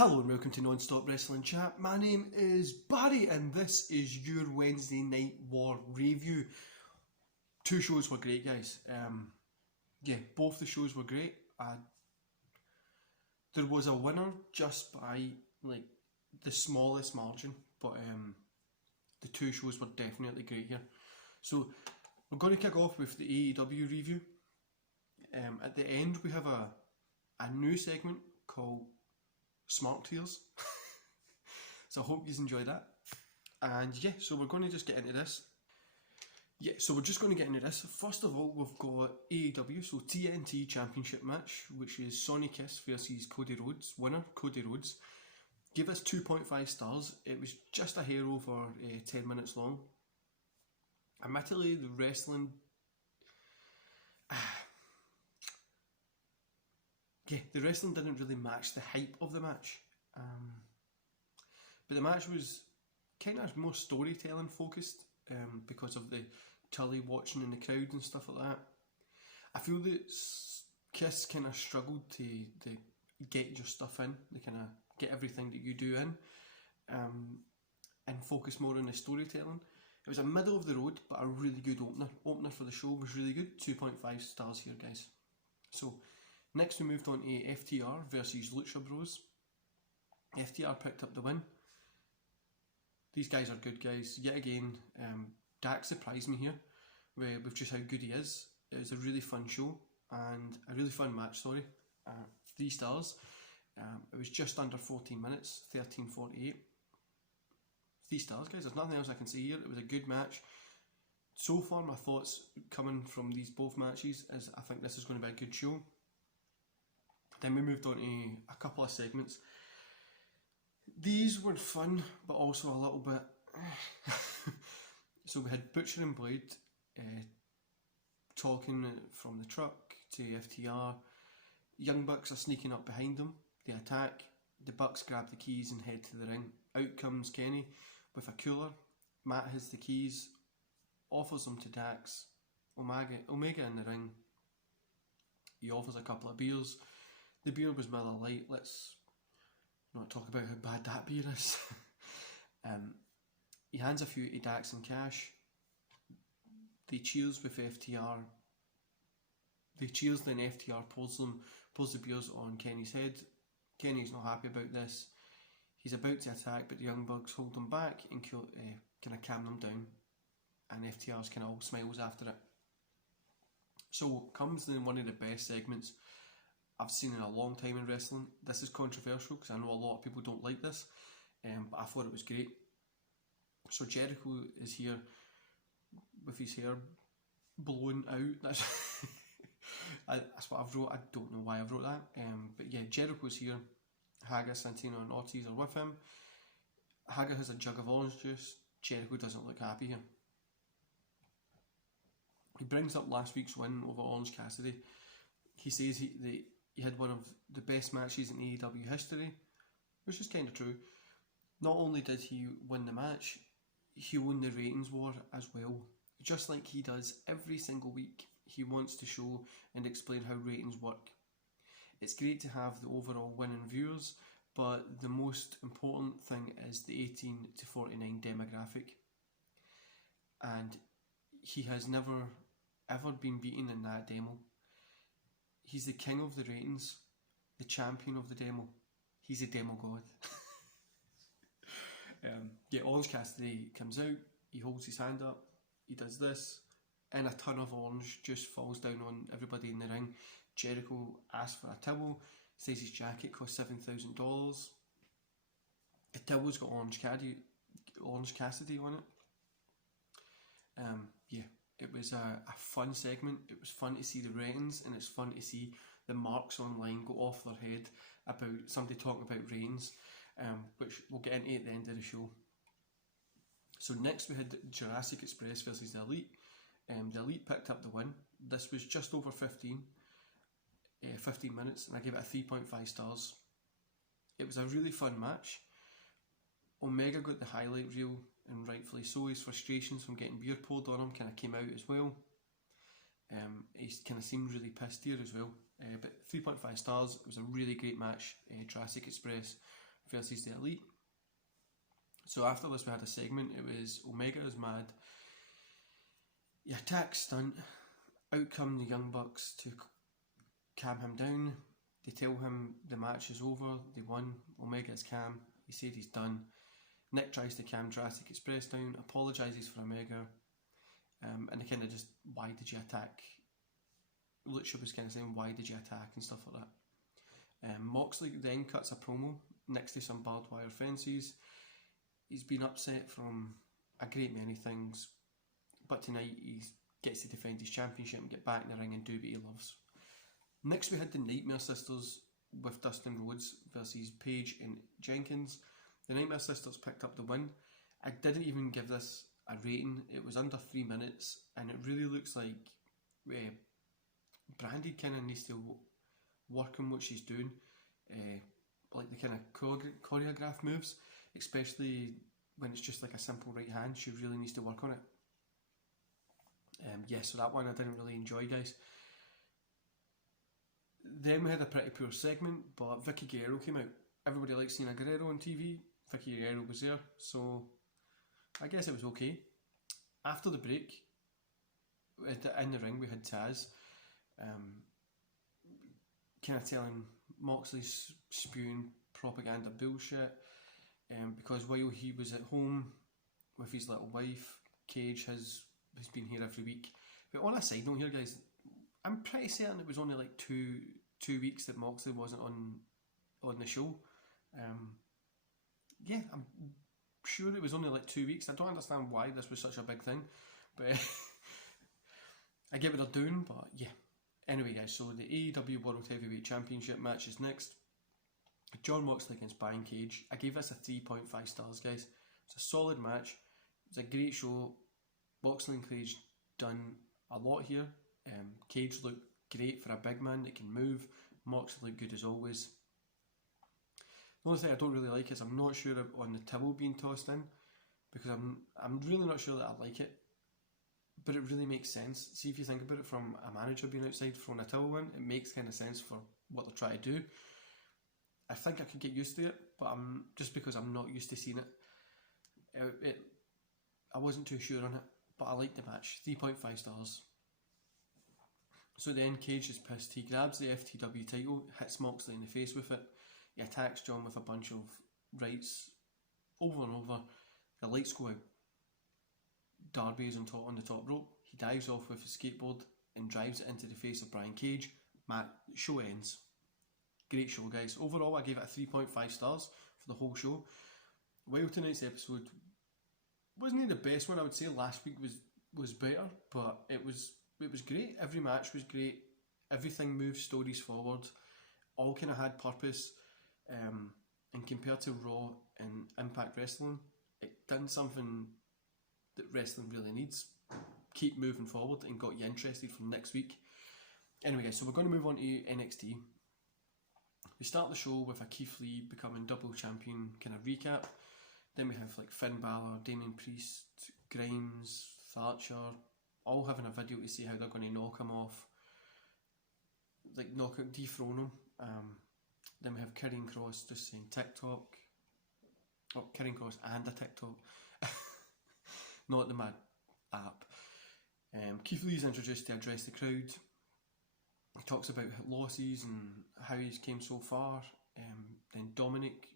Hello and welcome to Non-Stop Wrestling Chat. My name is Barry and this is your Wednesday Night War review. Two shows were great, guys. Both the shows were great. There was a winner just by the smallest margin, but the two shows were definitely great here. So we're going to kick off with the AEW review. At the end we have a new segment called Smart Tears. So I hope you enjoy that. And so we're going to just get into this. First of all, we've got AEW, so TNT Championship match, which is Sonny Kiss versus Cody Rhodes. Winner, Cody Rhodes. Give us 2.5 stars. It was just a hair over 10 minutes long. Admittedly, the wrestling... the wrestling didn't really match the hype of the match. But the match was kind of more storytelling focused because of the Tully watching in the crowd and stuff like that. I feel that Kiss kind of struggled to get your stuff in, to kind of get everything that you do in, and focus more on the storytelling. It was a middle of the road, but a really good opener. Opener for the show was really good. 2.5 stars here, guys. So next we moved on to FTR versus Lucha Bros. FTR picked up the win. These guys are good guys. Yet again, Dak surprised me here with just how good he is. It was a really fun show and a really fun match, 3 stars. It was just under 14 minutes, 13:48. 3 stars, guys. There's nothing else I can say here. It was a good match. So far, my thoughts coming from these both matches is I think this is going to be a good show. Then we moved on to a couple of segments. These were fun, but also a little bit... So we had Butcher and Blade talking from the truck to FTR. Young Bucks are sneaking up behind them. They attack. The Bucks grab the keys and head to the ring. Out comes Kenny with a cooler. Matt has the keys, offers them to Dax. Omega in the ring. He offers a couple of beers. The beer was Miller Lite. Let's not talk about how bad that beer is. He hands a few to Dax and Cash. They cheers with FTR. They cheers, then FTR pulls the beers on Kenny's head. Kenny's not happy about this. He's about to attack, but the Young Bucks hold him back and kind of calm them down. And FTR's kind of all smiles after it. So comes then one of the best segments I've seen in a long time in wrestling. This is controversial because I know a lot of people don't like this, but I thought it was great. So Jericho is here with his hair blown out. That's what I've wrote. I don't know why I've wrote that. But yeah, Jericho's here. Haga, Santino and Ortiz are with him. Haga has a jug of orange juice. Jericho doesn't look happy here. He brings up last week's win over Orange Cassidy. He says he had one of the best matches in AEW history, which is kind of true. Not only did he win the match, he won the ratings war as well. Just like he does every single week, he wants to show and explain how ratings work. It's great to have the overall win in viewers, but the most important thing is the 18 to 49 demographic. And he has never ever been beaten in that demo. He's the king of the ratings, the champion of the demo. He's a demo god. Orange Cassidy comes out, he holds his hand up, he does this, and a ton of orange just falls down on everybody in the ring. Jericho asks for a towel, says his jacket costs $7,000. The towel's got Orange Cassidy on it. It was a fun segment. It was fun to see the ratings, and it's fun to see the marks online go off their head about somebody talking about ratings, which we'll get into at the end of the show. So next we had Jurassic Express versus the Elite. The Elite picked up the win. This was just over 15 minutes, and I gave it a 3.5 stars. It was a really fun match. Omega got the highlight reel, and rightfully so. His frustrations from getting beer poured on him kind of came out as well. He kind of seemed really pissed here as well. But 3.5 stars. It was a really great match. Jurassic Express versus the Elite. So after this we had a segment. It was Omega is mad. He attacks Stunt. Out come the Young Bucks to calm him down. They tell him the match is over. They won. Omega is calm. He said he's done. Nick tries to calm Jurassic Express down. Apologises for Omega. And they kind of just, why did you attack? Lucha was kind of saying, why did you attack and stuff like that. Moxley then cuts a promo next to some barbed wire fences. He's been upset from a great many things, but tonight he gets to defend his championship and get back in the ring and do what he loves. Next we had the Nightmare Sisters with Dustin Rhodes versus Paige and Jenkins. The Nightmare Sisters picked up the win. I didn't even give this a rating. It was under 3 minutes, and it really looks like Brandy kind of needs to work on what she's doing, like the kind of choreograph moves, especially when it's just like a simple right hand. She really needs to work on it. So that one I didn't really enjoy, guys. Then we had a pretty poor segment, but Vicky Guerrero came out. Everybody likes seeing a Guerrero on TV. Vicky Guerrero was there, so I guess it was okay. After the break, in the ring we had Taz kind of telling Moxley's spewing propaganda bullshit, because while he was at home with his little wife, Cage has been here every week. But on a side note here, guys, I'm pretty certain it was only like two weeks that Moxley wasn't on the show. I'm sure it was only like 2 weeks. I don't understand why this was such a big thing, but I get what they're doing. But yeah, anyway, guys, so the AEW World Heavyweight Championship match is next. John Moxley against Brian Cage. I gave this a 3.5 stars, guys. It's a solid match. It's a great show. Moxley and Cage done a lot here. Cage looked great for a big man that can move. Moxley looked good as always. The only thing I don't really like is I'm not sure on the towel being tossed in, because I'm really not sure that I like it, but it really makes sense. See, if you think about it from a manager being outside throwing a towel in, it makes kind of sense for what they're trying to do. I think I could get used to it, but just because I'm not used to seeing it, I wasn't too sure on it, but I liked the match. 3.5 stars. So then Cage is pissed. He grabs the FTW title, hits Moxley in the face with it. He attacks John with a bunch of rights over and over. The lights go out. Darby is on the top rope. He dives off with his skateboard and drives it into the face of Brian Cage. Show ends. Great show, guys. Overall, I gave it a 3.5 stars for the whole show. While tonight's episode wasn't the best one, I would say last week was better, but it was great. Every match was great. Everything moved stories forward. All kind of had purpose. And compared to Raw and Impact Wrestling, it done something that wrestling really needs. Keep moving forward and got you interested for next week. Anyway, guys, so we're going to move on to NXT. We start the show with a Keith Lee becoming double champion kind of recap. Then we have like Finn Balor, Damian Priest, Grimes, Thatcher, all having a video to see how they're going to knock him off, like dethrone him. Then we have Karrion Kross just saying TikTok. Oh, Karrion Kross and a TikTok. Not the Mad app. Keith Lee's introduced to address the crowd. He talks about losses and how he's came so far. Then Dominic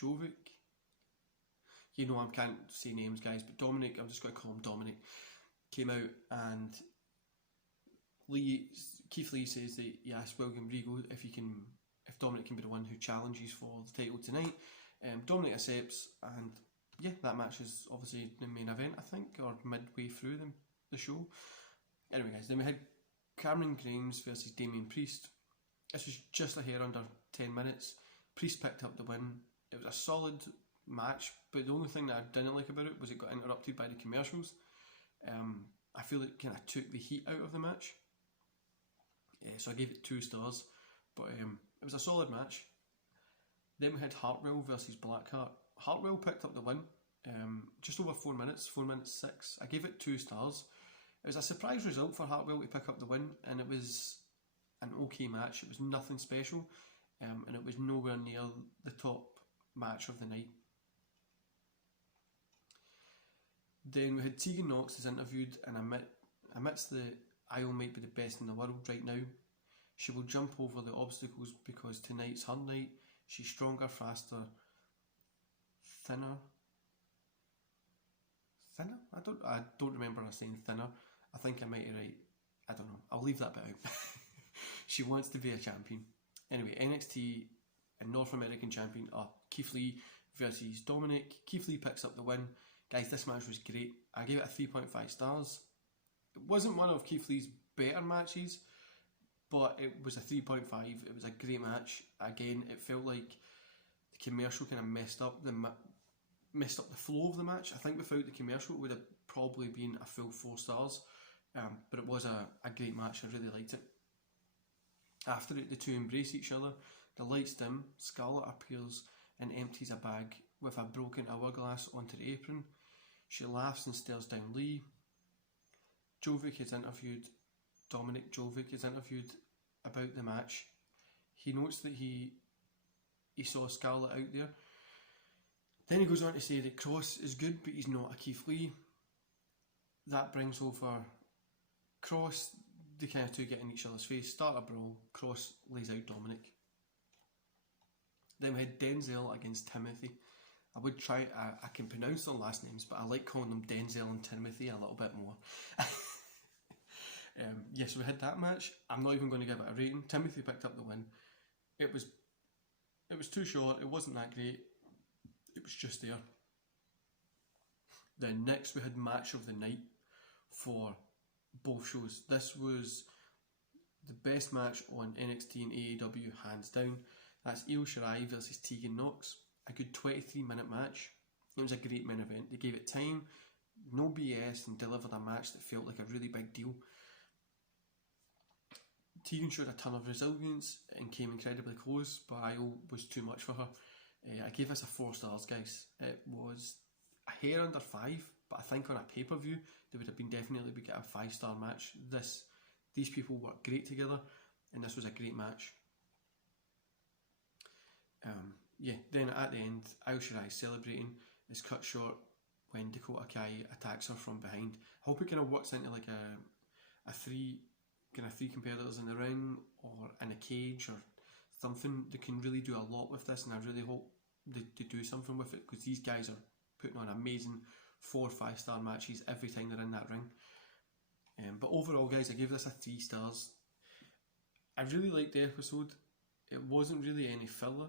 Jovic. You know, I can't say names, guys, but Dominic, I'm just going to call him Dominic, came out and Keith Lee says that he asked William Regal if Dominic can be the one who challenges for the title tonight. Dominic accepts, and yeah, that match is obviously the main event, I think, or midway through the show. Anyway, guys, then we had Cameron Grimes versus Damian Priest. This was just a hair under 10 minutes. Priest picked up the win. It was a solid match, but the only thing that I didn't like about it was it got interrupted by the commercials. I feel it kind of took the heat out of the match. So I gave it 2 stars, but it was a solid match. Then we had Hartwell versus Blackheart. Hartwell picked up the win, just over 4 minutes, 4 minutes 6. I gave it 2 stars. It was a surprise result for Hartwell to pick up the win, and it was an okay match. It was nothing special. and it was nowhere near the top match of the night. Then we had Tegan Knox is interviewed, and amidst the Isle might be the best in the world right now, she will jump over the obstacles because tonight's her night. She's stronger, faster, thinner. I don't remember her saying thinner. I think I might be right. I don't know. I'll leave that bit out. She wants to be a champion. Anyway, NXT and North American champion are Keith Lee versus Dominic. Keith Lee picks up the win. Guys, this match was great. I gave it a 3.5 stars. It wasn't one of Keith Lee's better matches, but it was a 3.5. It was a great match. Again, it felt like the commercial kind of messed up the flow of the match. I think without the commercial it would have probably been a full 4 stars, but it was a great match. I really liked it. After it, the two embrace each other. The lights dim. Scarlett appears and empties a bag with a broken hourglass onto the apron. She laughs and stares down Lee. Dominic is interviewed about the match. He notes that he saw Scarlett out there. Then he goes on to say that Cross is good, but he's not a Keith Lee. That brings over Cross. The kind of two get in each other's face, start a brawl. Cross lays out Dominic. Then we had Denzel against Timothy. I can pronounce their last names, but I like calling them Denzel and Timothy a little bit more. Yes, we had that match. I'm not even going to give it a rating. Timothy picked up the win. It was too short. It wasn't that great. It was just there. Then next we had match of the night for both shows. This was the best match on NXT and AEW, hands down. That's Io Shirai versus Tegan Knox. A good 23-minute match. It was a great main event. They gave it time, no BS, and delivered a match that felt like a really big deal. Tegan showed a ton of resilience and came incredibly close, but Io was too much for her. I gave this a 4 stars, guys. It was a hair under 5, but I think on a pay-per-view they would have been definitely get a 5-star match. These people worked great together, and this was a great match. Then at the end, Io Shirai celebrating is cut short when Dakota Kai attacks her from behind. I hope it kind of works into like a three competitors in the ring or in a cage or something. They can really do a lot with this, and I really hope they do something with it, because these guys are putting on amazing 4 or 5 star matches every time they're in that ring. But overall, guys, I gave this a 3 stars. I really liked the episode. It wasn't really any filler,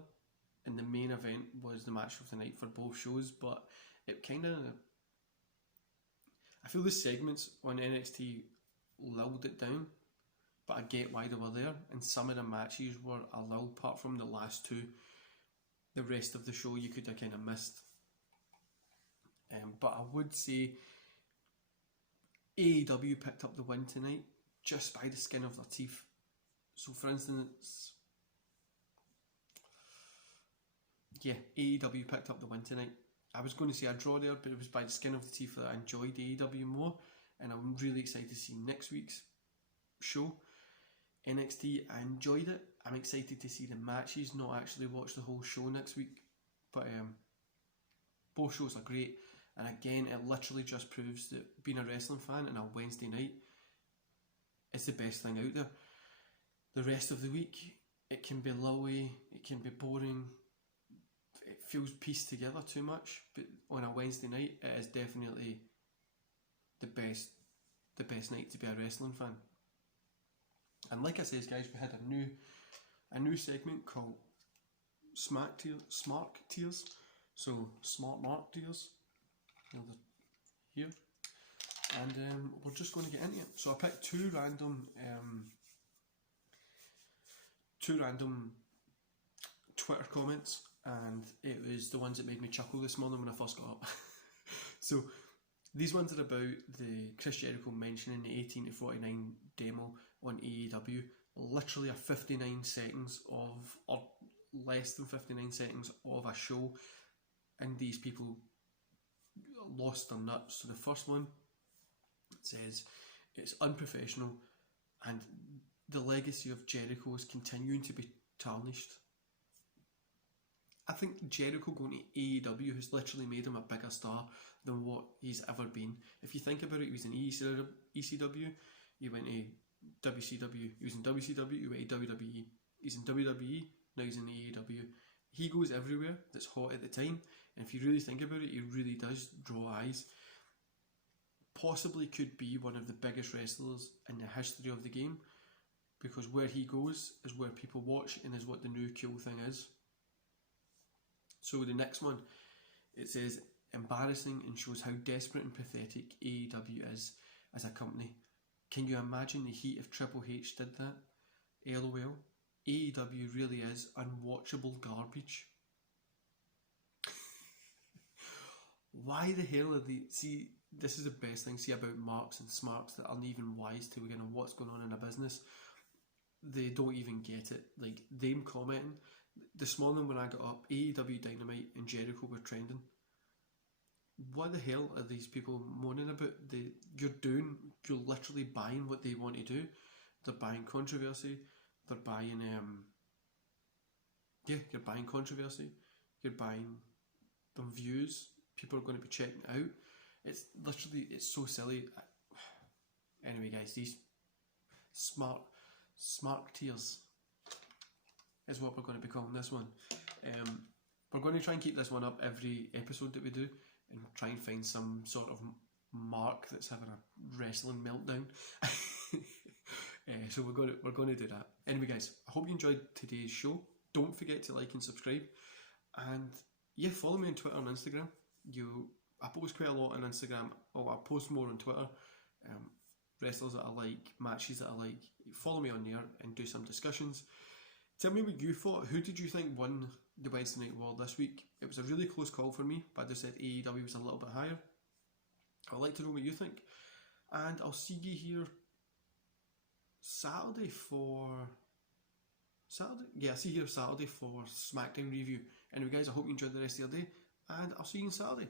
and the main event was the match of the night for both shows, but it kind of... I feel the segments on NXT lulled it down, but I get why they were there, and some of the matches were a lull, apart from the last 2. The rest of the show you could have kind of missed. But I would say AEW picked up the win tonight just by the skin of their teeth. So for instance, AEW picked up the win tonight. I was going to say a draw there, but it was by the skin of the teeth that I enjoyed AEW more, and I'm really excited to see next week's show. NXT, I enjoyed it. I'm excited to see the matches, not actually watch the whole show next week. But both shows are great, and again, it literally just proves that being a wrestling fan on a Wednesday night is the best thing out there. The rest of the week, it can be lowy, it can be boring, it feels pieced together too much, but on a Wednesday night, it is definitely the best night to be a wrestling fan. And like I said, guys, we had a new segment called Smart Tiers. So Smart Mark Tiers here, and we're just going to get into it. So I picked two random Twitter comments, and it was the ones that made me chuckle this morning when I first got up. So these ones are about the Chris Jericho mentioning the 18 to 49 demo on AEW, literally a 59 seconds of, or less than 59 seconds of a show, and these people lost their nuts. So the first one says, it's unprofessional and the legacy of Jericho is continuing to be tarnished. I think Jericho going to AEW has literally made him a bigger star than what he's ever been. If you think about it, he was in ECW, he went to WCW, he was in WCW, he went to WWE, he's in WWE, now he's in AEW. He goes everywhere that's hot at the time, and if you really think about it, he really does draw eyes. Possibly could be one of the biggest wrestlers in the history of the game, because where he goes is where people watch and is what the new cool thing is. So the next one, it says, embarrassing and shows how desperate and pathetic AEW is as a company. Can you imagine the heat if Triple H did that? LOL. AEW really is unwatchable garbage. Why the hell are they... See, this is the best thing, see, about marks and smarks that aren't even wise to what's going on in a business. They don't even get it. Like, them commenting, this morning when I got up, AEW Dynamite and Jericho were trending. What the hell are these people moaning about? You're literally buying what they want to do. They're buying controversy. They're buying, you're buying controversy. You're buying them views. People are going to be checking out. It's literally, it's so silly. Anyway, guys, these smart tears is what we're going to be calling this one. We're going to try and keep this one up every episode that we do, and try and find some sort of mark that's having a wrestling meltdown. So we're going to do that. Anyway, guys, I hope you enjoyed today's show. Don't forget to like and subscribe, and yeah, follow me on Twitter and Instagram. I post quite a lot on Instagram. I post more on Twitter. Wrestlers that I like, matches that I like. Follow me on there and do some discussions. Tell me what you thought. Who did you think won the Wednesday Night War this week? It was a really close call for me, but I just said AEW was a little bit higher. I'd like to know what you think. And I'll see you here Saturday for... Saturday? Yeah, I'll see you here Saturday for SmackDown review. Anyway, guys, I hope you enjoyed the rest of your day, and I'll see you on Saturday.